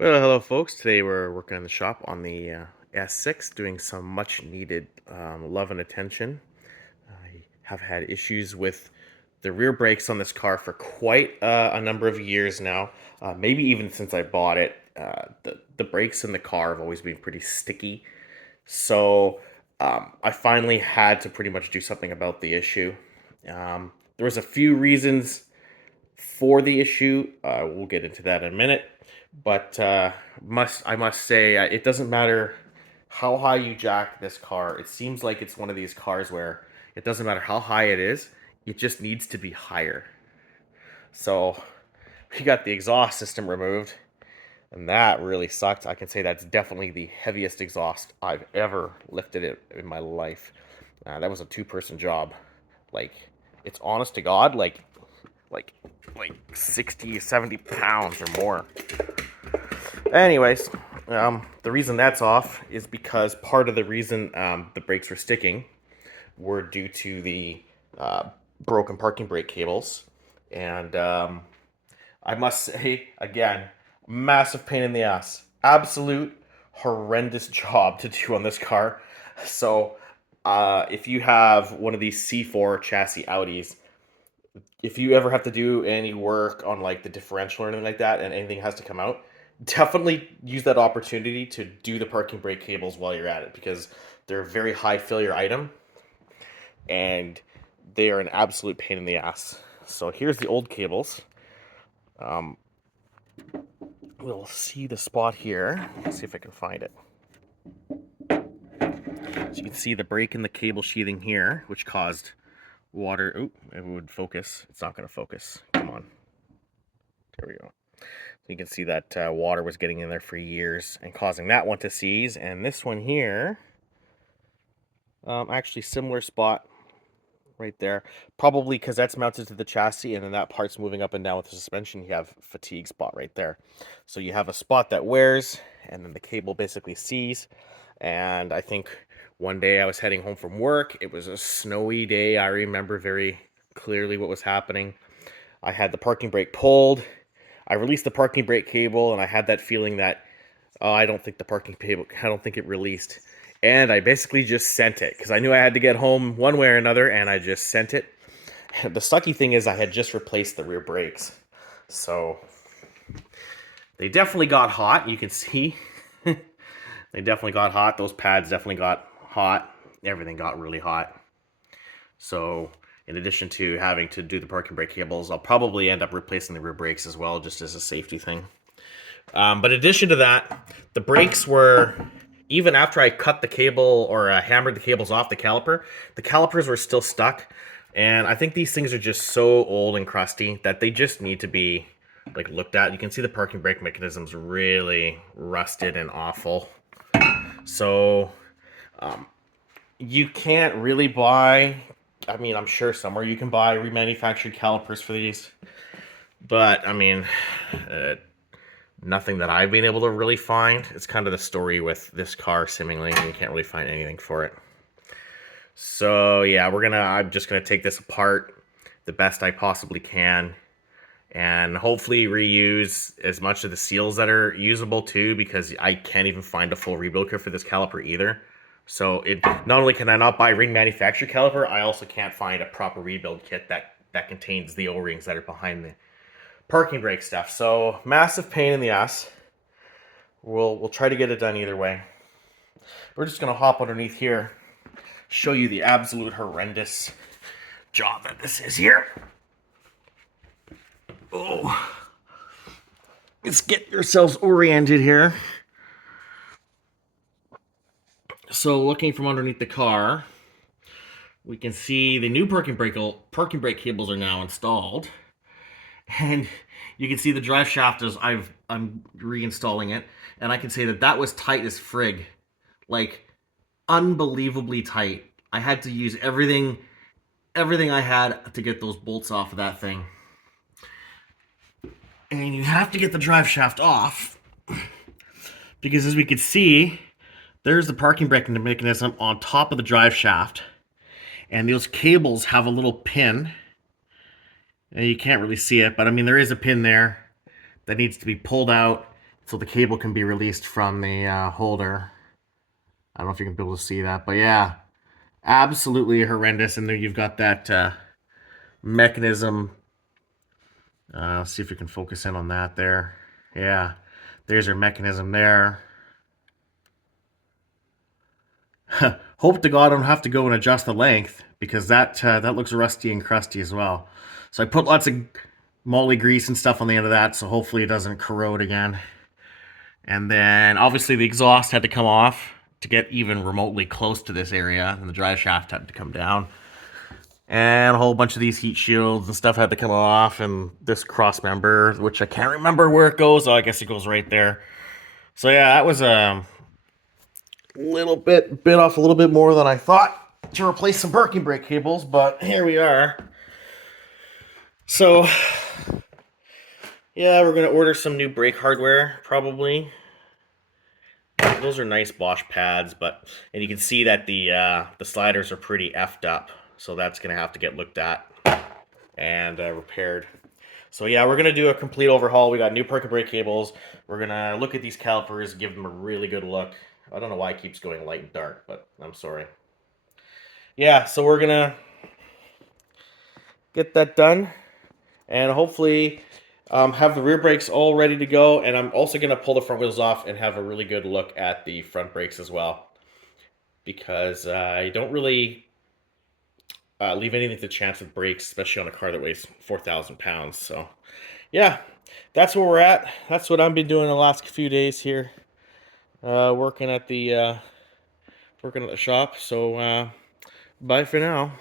Well, hello folks. Today we're working on the shop on the S6, doing some much needed love and attention. I have had issues with the rear brakes on this car for quite a number of years now. Maybe even since I bought it. The brakes in the car have always been pretty sticky. So I finally had to pretty much do something about the issue. There was a few reasons for the issue. We'll get into that in a minute. But I must say, it doesn't matter how high you jack this car. It seems like it's one of these cars where it doesn't matter how high it is, it just needs to be higher. So we got the exhaust system removed, and that really sucked. I can say that's definitely the heaviest exhaust I've ever lifted it in my life. That was a two-person job. Like, it's honest to God, like like 60, 70 pounds or more. Anyways, the reason that's off is because part of the reason the brakes were sticking were due to the broken parking brake cables. And I must say, again, massive pain in the ass. Absolute horrendous job to do on this car. So if you have one of these C4 chassis Audis, if you ever have to do any work on like the differential or anything like that and anything has to come out, definitely use that opportunity to do the parking brake cables while you're at it, because they're a very high failure item and they are an absolute pain in the ass. So here's the old cables. We'll see the spot here. Let's see if I can find it. So you can see the break in the cable sheathing here, which caused water. Oh, it would focus. It's not going to focus. Come on. There we go. You can see that water was getting in there for years and causing that one to seize. And this one here, actually similar spot right there. Probably because that's mounted to the chassis, and then that part's moving up and down with the suspension. You have fatigue spot right there. So you have a spot that wears, and then the cable basically sees. And I think one day I was heading home from work. It was a snowy day. I remember very clearly what was happening. I had the parking brake pulled. I released the parking brake cable, and I had that feeling that, oh, I don't think it released. And I basically just sent it, because I knew I had to get home one way or another, and I just sent it. The sucky thing is I had just replaced the rear brakes. So they definitely got hot, you can see. They definitely got hot. Those pads definitely got hot. Everything got really hot. So in addition to having to do the parking brake cables, I'll probably end up replacing the rear brakes as well, just as a safety thing. But in addition to that, the brakes were, even after I cut the cable or hammered the cables off the calipers were still stuck. And I think these things are just so old and crusty that they just need to be like looked at. You can see the parking brake mechanism's really rusted and awful. So you can't really buy, I mean, I'm sure somewhere you can buy remanufactured calipers for these, but I mean, nothing that I've been able to really find. It's kind of the story with this car, seemingly. You can't really find anything for it. So yeah, I'm just gonna take this apart the best I possibly can, and hopefully reuse as much of the seals that are usable too, because I can't even find a full rebuild kit for this caliper either. So not only can I not buy ring manufactured caliper, I also can't find a proper rebuild kit that contains the O-rings that are behind the parking brake stuff. So massive pain in the ass. We'll try to get it done either way. We're just gonna hop underneath here, show you the absolute horrendous job that this is here. Oh, let's get yourselves oriented here. So looking from underneath the car, we can see the new parking brake cables are now installed. And you can see the drive shaft as I'm reinstalling it, and I can say that was tight as frig, like unbelievably tight. I had to use everything I had to get those bolts off of that thing. And you have to get the drive shaft off, because as we can see, there's the parking brake mechanism on top of the drive shaft, and those cables have a little pin. And you can't really see it, but I mean, there is a pin there that needs to be pulled out. so the cable can be released from the holder. I don't know if you can be able to see that, but yeah, absolutely horrendous. And there you've got that mechanism. See if we can focus in on that there. Yeah, there's your mechanism there. Hope to God I don't have to go and adjust the length, because that looks rusty and crusty as well. So I put lots of moly grease and stuff on the end of that, so hopefully it doesn't corrode again. And then obviously the exhaust had to come off to get even remotely close to this area, and the drive shaft had to come down. And a whole bunch of these heat shields and stuff had to come off, and this cross member, which I can't remember where it goes. Oh, I guess it goes right there. So yeah, that was a little bit off a little bit more than I thought to replace some parking brake cables, but here we are. So yeah, we're gonna order some new brake hardware probably. Those are nice Bosch pads, and you can see that the sliders are pretty effed up, so that's gonna have to get looked at and repaired. So yeah, we're gonna do a complete overhaul. We got new parking brake cables. We're gonna look at these calipers, give them a really good look. I don't know why it keeps going light and dark, but I'm sorry. Yeah, so we're gonna get that done, and hopefully have the rear brakes all ready to go. And I'm also gonna pull the front wheels off and have a really good look at the front brakes as well, because I don't really leave anything to chance with brakes, especially on a car that weighs 4,000 pounds. So yeah, that's where we're at. That's what I've been doing the last few days here, working at the shop. So bye for now.